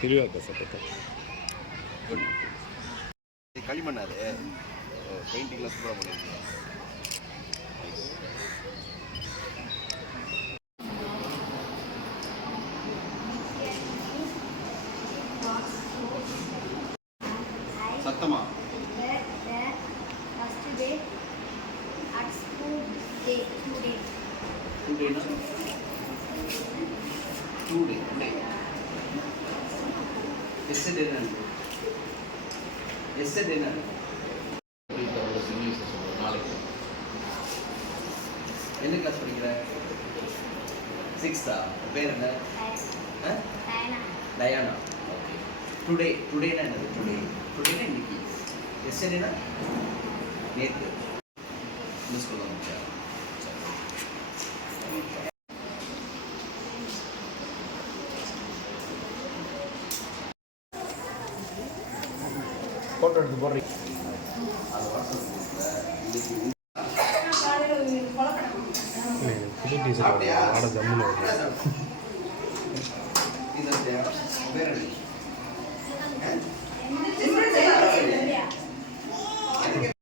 தெளிவாக சட்டத்தை இது களிமண் அது பெயிண்டிங்லாம் சூப்பராக பண்ணியிருக்கீங்க சத்தமா? டேனா டூ டே டூ எஸ்டே என்ன எஸ்டே என்ன சொல்லுவோம் நாளைக்கு. கிளாஸ் படிக்கிற? சிக்ஸ்த்தா பேர் என்ன. டயானா ஓகே டுடே டுடேனா என்னது? டுடே டுடேனா இன்னைக்கு. எஸ்டேனா நேற்று ஸ்கூலில் ஃபோட்டோ எடுத்து போடுறீங்க ஜம்முன்னு